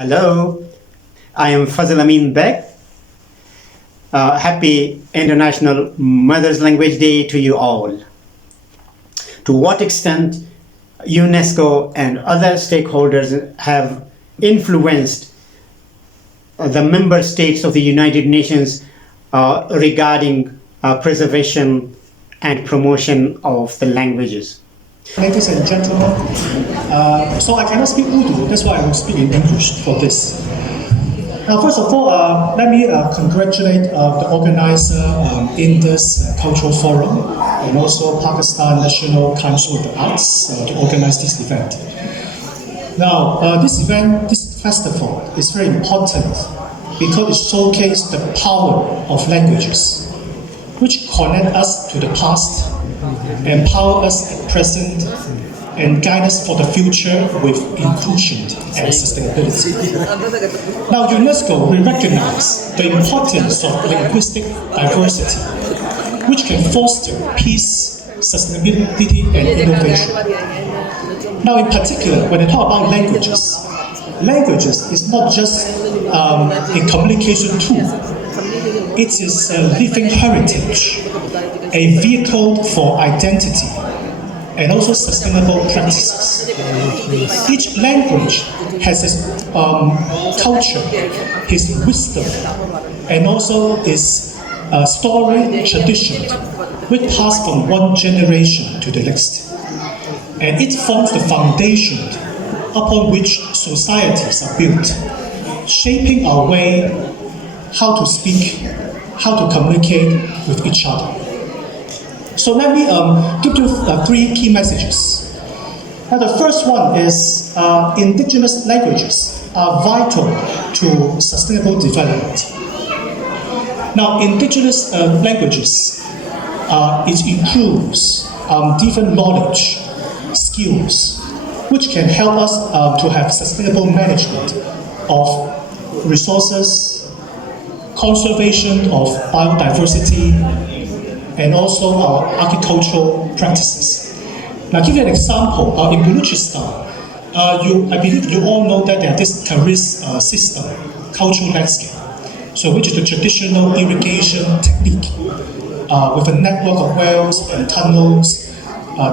Hello, I am Fazil Amin Beg. Happy International Mother's Language Day to you all. To what extent UNESCO and other stakeholders have influenced the member states of the United Nations regarding preservation and promotion of the languages? Ladies and gentlemen, so I cannot speak Urdu, that's why I will speak in English for this. First of all, let me congratulate the organizer in this cultural forum and also Pakistan National Council of the Arts to organize this event. Now, this festival is very important because it showcases the power of languages, which connect us to the past, empower us at present, and guide us for the future with inclusion and sustainability. Now, UNESCO will recognize the importance of linguistic diversity, which can foster peace, sustainability, and innovation. Now, in particular, when I talk about languages is not just a communication tool. It is a living heritage, a vehicle for identity, and also sustainable practices. Each language has its culture, its wisdom, and also its story, tradition, which pass from one generation to the next. And it forms the foundation upon which societies are built, shaping our way how to speak, how to communicate with each other. So let me give you three key messages. Now, the first one is indigenous languages are vital to sustainable development. Now, indigenous languages, it includes different knowledge, skills, which can help us to have sustainable management of resources, conservation of biodiversity, and also our agricultural practices. Now, give you an example. In Balochistan, I believe you all know that there is this terrace system, cultural landscape, so which is the traditional irrigation technique with a network of wells and tunnels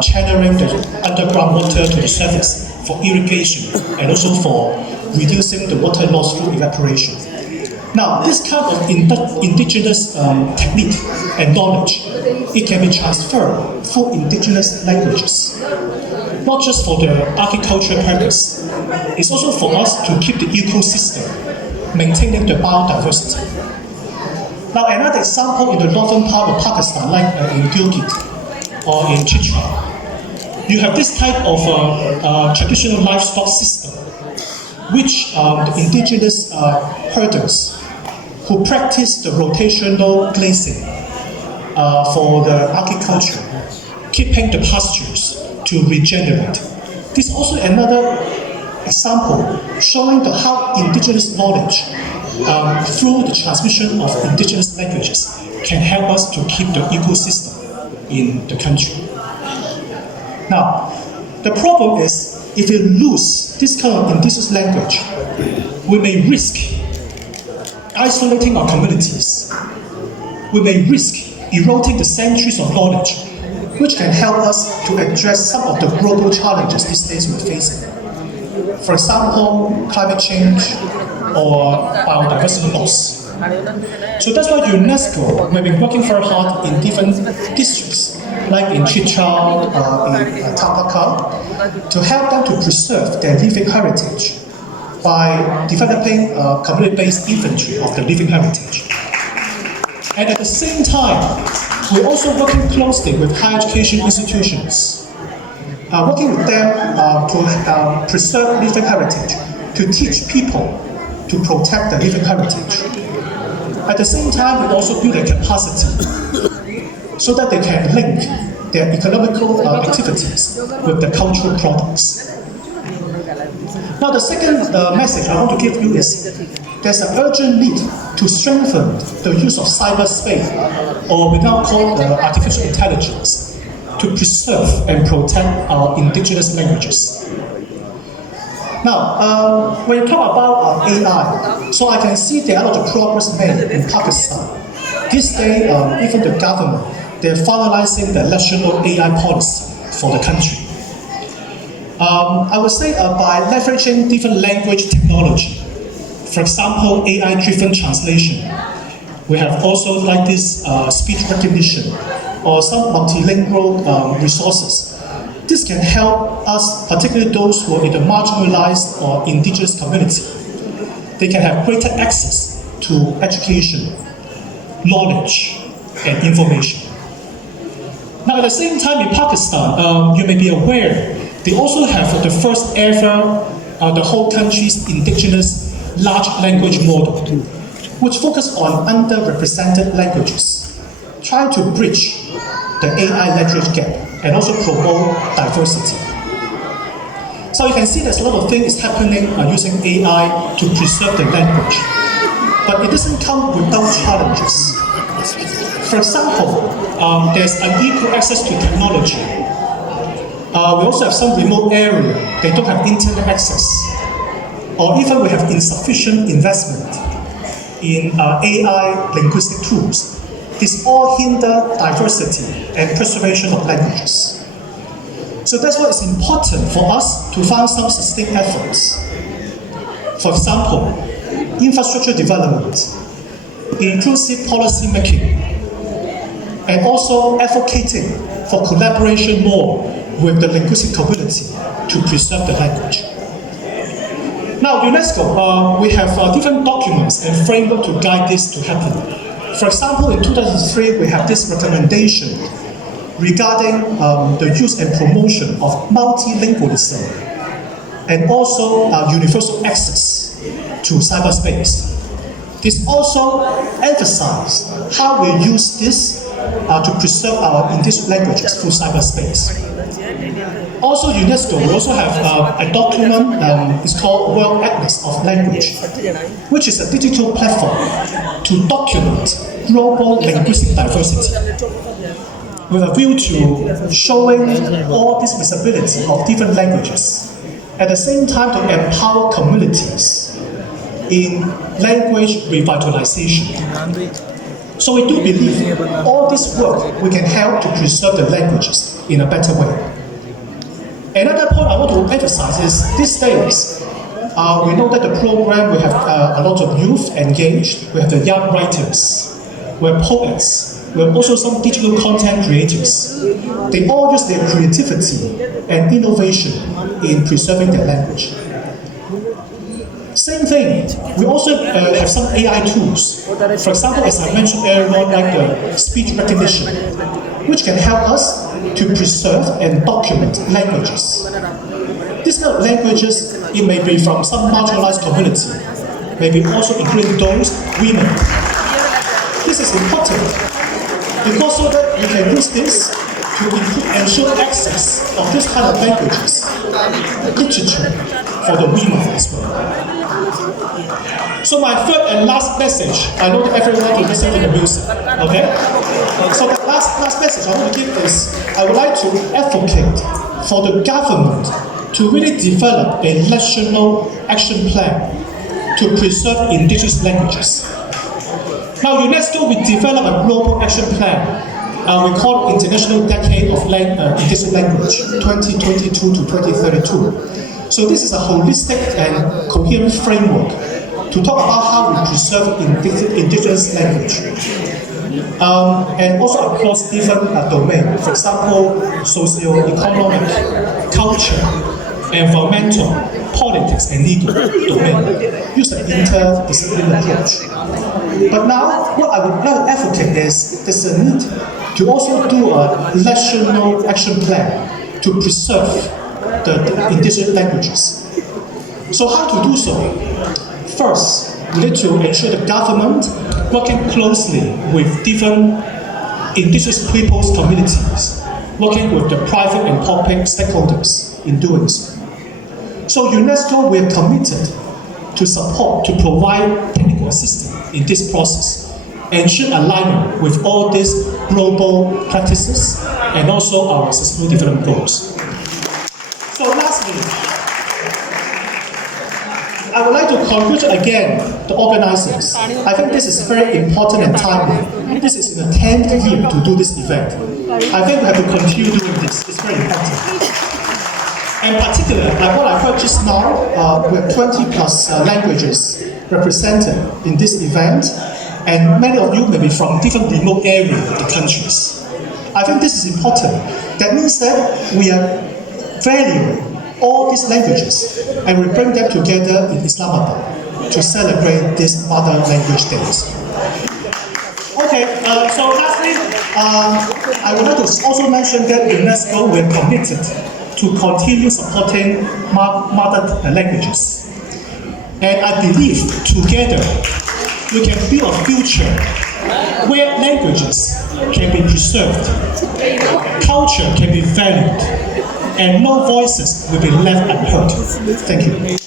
channeling the underground water to the surface for irrigation and also for reducing the water loss through evaporation. Now, this kind of indigenous technique and knowledge, it can be transferred through indigenous languages, not just for the agricultural purpose. It's also for us to keep the ecosystem, maintaining the biodiversity. Now, another example in the northern part of Pakistan, like in Gilgit or in Chitra, you have this type of traditional livestock system, which the indigenous herders who practice the rotational grazing for the agriculture, keeping the pastures to regenerate. This is also another example showing how indigenous knowledge through the transmission of indigenous languages can help us to keep the ecosystem in the country. Now, the problem is if we lose this kind of indigenous language, we may risk isolating our communities. We may risk eroding the centuries of knowledge, which can help us to address some of the global challenges these days we're facing. For example, climate change or biodiversity loss. So that's why UNESCO, we've been working very hard in different districts, like in Chitral, in Tapaka, to help them to preserve their living heritage by developing a community-based inventory of the living heritage. And at the same time, we're also working closely with higher education institutions, working with them to preserve living heritage, to teach people to protect the living heritage. At the same time, we also build a capacity so that they can link their economical activities with the cultural products. Now, the second message I want to give you is there's an urgent need to strengthen the use of cyberspace, or we now call artificial intelligence, to preserve and protect our indigenous languages. Now, when you talk about AI, so I can see there are a lot of progress made in Pakistan. This day, even the government, they're finalizing the national AI policy for the country. I would say by leveraging different language technology, for example, AI-driven translation, we have also like this speech recognition or some multilingual resources. This can help us, particularly those who are in the marginalized or indigenous community. They can have greater access to education, knowledge, and information. Now, at the same time, in Pakistan, you may be aware, they also have the first ever, the whole country's indigenous large language model, which focus on underrepresented languages, trying to bridge the AI language gap and also promote diversity. So you can see there's a lot of things happening using AI to preserve the language, but it doesn't come without challenges. For example, there's unequal access to technology. We also have some remote area, they don't have internet access, or even we have insufficient investment in AI linguistic tools. This all hinder diversity and preservation of languages. So that's why it's important for us to find some sustained efforts. For example, infrastructure development, inclusive policy making, and also advocating for collaboration more with the linguistic community to preserve the language. Now, UNESCO, we have different documents and framework to guide this to happen. For example, in 2003, we have this recommendation regarding the use and promotion of multilingualism and also universal access to cyberspace. This also emphasizes how we use this to preserve our indigenous languages through cyberspace. Also, UNESCO, we also have a document, it's called World Atlas of Language, which is a digital platform to document global linguistic diversity with a view to showing all this visibility of different languages, at the same time to empower communities in language revitalization. So we do believe all this work we can help to preserve the languages in a better way. Another point I want to emphasize is these days, we know that the program, we have a lot of youth engaged, we have the young writers, we have poets, we have also some digital content creators. They all use their creativity and innovation in preserving their language. Same thing, we also have some AI tools. For example, as I mentioned earlier on, like the speech recognition, which can help us to preserve and document languages. These kind of languages, it may be from some marginalized community, maybe also including those women. This is important because so that we can use this to ensure access of this kind of languages, literature, for the women as well. So my third and last message, I know that everyone will listen to the music, okay? So the last message I want to give is, I would like to advocate for the government to really develop a national action plan to preserve indigenous languages. Now, UNESCO will develop a global action plan. We call it International Decade of Indigenous Language, 2022 to 2032. So this is a holistic and coherent framework to talk about how we preserve indigenous language. And also across different domains. For example, socio-economic, culture, environmental, politics, and legal domain. Use an interdisciplinary approach. But now, what I would like to advocate is there's a need to also do a national action plan to preserve the indigenous languages. So how to do so? First, we need to ensure the government working closely with different indigenous peoples' communities, working with the private and public stakeholders in doing so. So UNESCO, we are committed to support, to provide technical assistance in this process, ensure alignment with all these global practices and also our sustainable development goals. So lastly, I would like to congratulate again the organizers. I think this is very important and timely. This is in the 10th year to do this event. I think we have to continue doing this. It's very important. In particular, like what I heard just now, we have 20 plus languages represented in this event, and many of you may be from different remote areas of the countries. I think this is important. That means that we are valuing all these languages and we bring them together in Islamabad to celebrate this Mother Language Days. Okay, so lastly, I would like to also mention that UNESCO will committed to continue supporting mother languages. And I believe together we can build a future where languages can be preserved, culture can be valued, and no voices will be left unheard. Thank you.